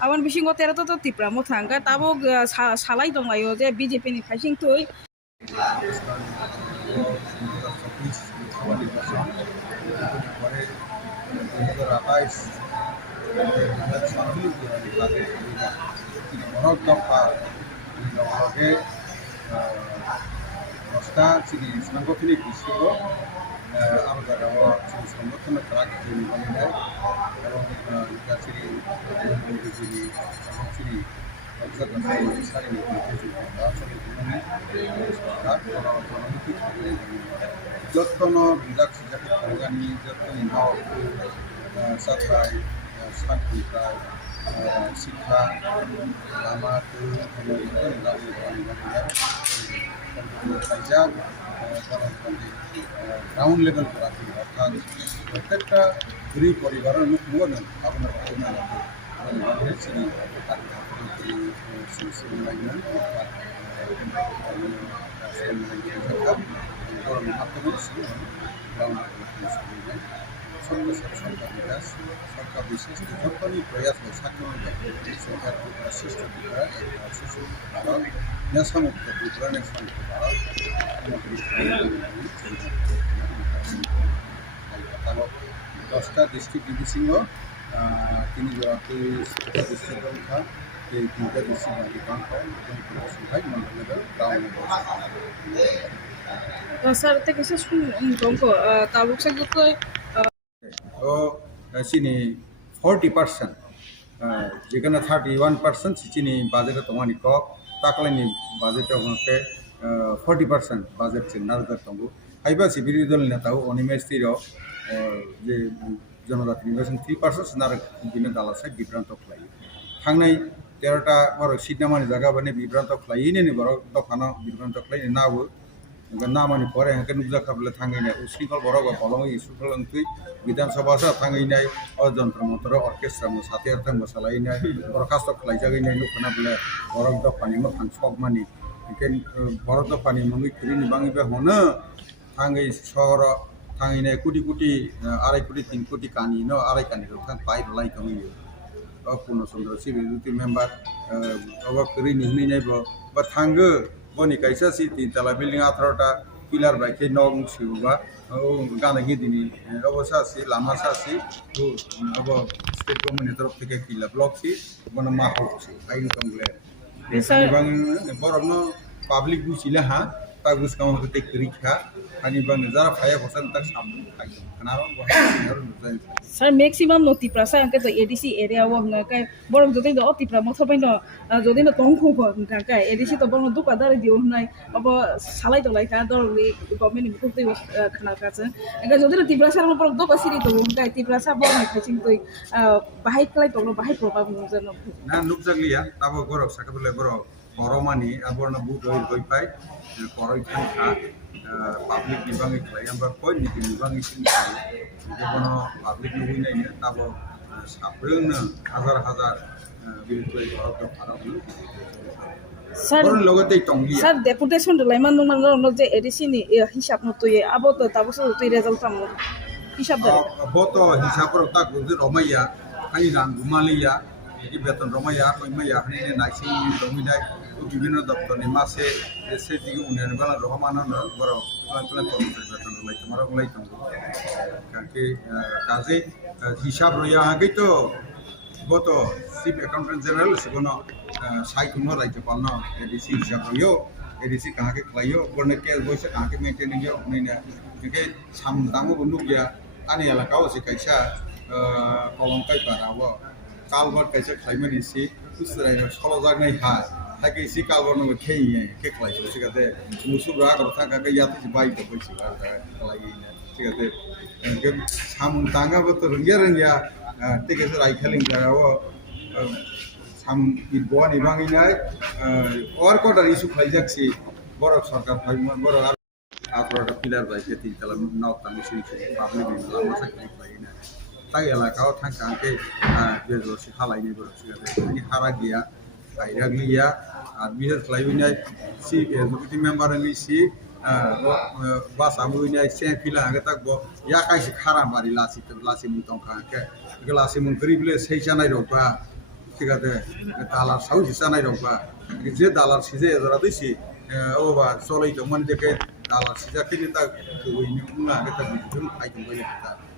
Awan bising ko tera to tipra mo thangka tabo salai dong ayo je BJP ni khasing tui সংগঠনের truck এবং যত্ন বিরাট জানি যত্ন সাথে সাতটায় শিক্ষা আমার গ্রাউন্ড লেভেল করা অর্থাৎ প্রত্যেকটা গরিব পরিবারের মুখ মনে আপনার সরকার বিকাশ সরকার বিশেষ যখনই প্রয়াস সাক্ষর সরকার শ্রেষ্ঠ শিশু ভারত নেশামুক্ত ত্রিপুরা নেশামুক্ত ভারত দশটা ডিস্ট্রিক্ট ডিভিশন তিনি ডিস্ট্রিক্ট সংখ্যা এই তিনটা ডিস্ট্রিক্ট বিভাগ সংখ্যায় মন্ডলের ground sar te kisa sun dongko tabuk sa gutoi চিনি 40% যেখানে 31% চিনি বাজেটে তোমানি কক তাকলাইনি বাজেটে হতে 40% বাজেট চিন্নার তঙ্গু হাইবা বিরোধী দল নেতাও অনিমেস্তির যে জনজাতি নির্বাচন 3% সিনার বিভিন্ন দালাসে বিভ্রান্ত খাই থাংনাই 13টা বড় সিটনামানি জায়গা বানে বিভ্রান্ত খাইনি বড় দফানো বিভ্রান্ত খাই নাও नामानि परे हांके नुजा खाबले थांगैनाय उसिखल बरग बलंग इसुखल अंतुइ विधानसभा सा थांगैनाय जंत्र मंत्र अर्केस्ट्रा मोसाते अर्थां मोसालायनाय बरखास्त खालायजागैनाय नुखना बले बरग दफानि म थांसक मानि केन बरग दफानि मंगै खुरिनि बाङैबे हनो थांगै सहर थांगैनाय कोटि कोटि आराय कोटि 3 कोटि कानि न आराय कानि थां पाइ रलाय कमियो पूर्ण चंद्र सिबिजुति मेम्बार अब खुरिनि हिनैनायबो बा थांगो बनी कैसा सी 3 तला बिल्डिंग 18टा पिलार बाइके नग सिबा गाना गिदिनी अब सासी लामा सासी तो अब स्टेट गभर्नमेंट तरफ থেকে किला ब्लॉक सी बना माहौल सी आइन कमले बang बरनो पब्लिक बुसिला हा ता बुसकाउ हते क्रिखा अनि बang जरा फाया फसन तक सामु खाइ कनारो बहार sar maximum no tipra sa angke to ADC area wa na kai borong jodin do tipra mo thobai no jodin no tongkhu ko kai ADC to borong duka dar dio nai abo salai to lai ka dor li government ni kutai khana ka cha angke jodin tipra sar no borong do basiri to kai tipra sa borong khaching toi bahai klai to no bahai proba mo jano na nukjaglia tabo gorok sakabule borok boromani aborna bud hoi pai koroi thanka public বিভাগে খাই আমরা কই নীতি বিভাগে সিনখাই যেকোনো public নুইনাইनो তাবো সাপ্রেংनो হাজার হাজার বিরুদ্ধে ভারত ভারত sar লগতে টংগি sar deputation de laiman no je ADC ni hisab no toye abo to tabo so toi result tam hisab dar boto hisab ro tak de romaya ai rang gumalia এই বেতন রমাইয়া কইমাইয়া হানি নাইসি রমিদাই বিভিন্ন দপ্তরনি মাসে এসে দিকে উন্নয়ন বেলা রহমানন বড় প্লান প্লান কর্মচারী বেতন লাই তোমার লাই তো কাকে কাজে হিসাব রইয়া আগে তো গত চিফ অ্যাকাউন্টেন্ট জেনারেল সেগুলো সাইকুনো রাজ্যপাল না এডিসি হিসাব রইও এডিসি কাহাকে খাইও বর্ণে কেস বইছে কাহাকে মেইনটেইন গিয়া উনাইনা একে সামদামো বন্ধু গিয়া আনি এলাকাও সে কাইসা কলঙ্কাই পারাও কালবার কাইসা খাইমান এসে উসরাইনো সলজাগনাই হায় থাকে এসে কালবার নগে খেয়ে কে খাইছে ঠিক আছে মুসুর রাগ কথা কাকে ইয়াতে বাইতে কইছে খালাইনা ঠিক আছে সাম দাঙ্গাবো তো রঙ্গিয়া রঙ্গিয়া ঠিক আছে রাইখালিং যাও সাম বন ইবাঙিনাই অর কটার ইস্যু খাইজাকছি borok sarkar phaimon borok আপনারা পিলার বাইকে তিনতলা নাও তাঙ্গি সিঁড়ি পাবলিক লামা সাইকেল পাইনা তাই এলাকাও থাকা আঙ্কে যে রসি হালাইনি রসি তিনি হারা গিয়া বাইরা গিয়া আর বিশেষ লাইবিনাই সি এক্সিকিউটিভ মেম্বার আমি সি বাস আমুইনাই সে ফিলা আগে থাকবো ইয়া কাইসে খারাপ বাড়ি লাসি মুং তংখা আঙ্কে লাসি মুং গরিবলে সেই জানাই রবা ঠিক আছে দালার সাউজি জানাই রবা যে দালার সিজে এজরা দিছি ও বা চলাই তো মানে দেখে dalam sejak ini tak kewini pun ada tapi belum ada yang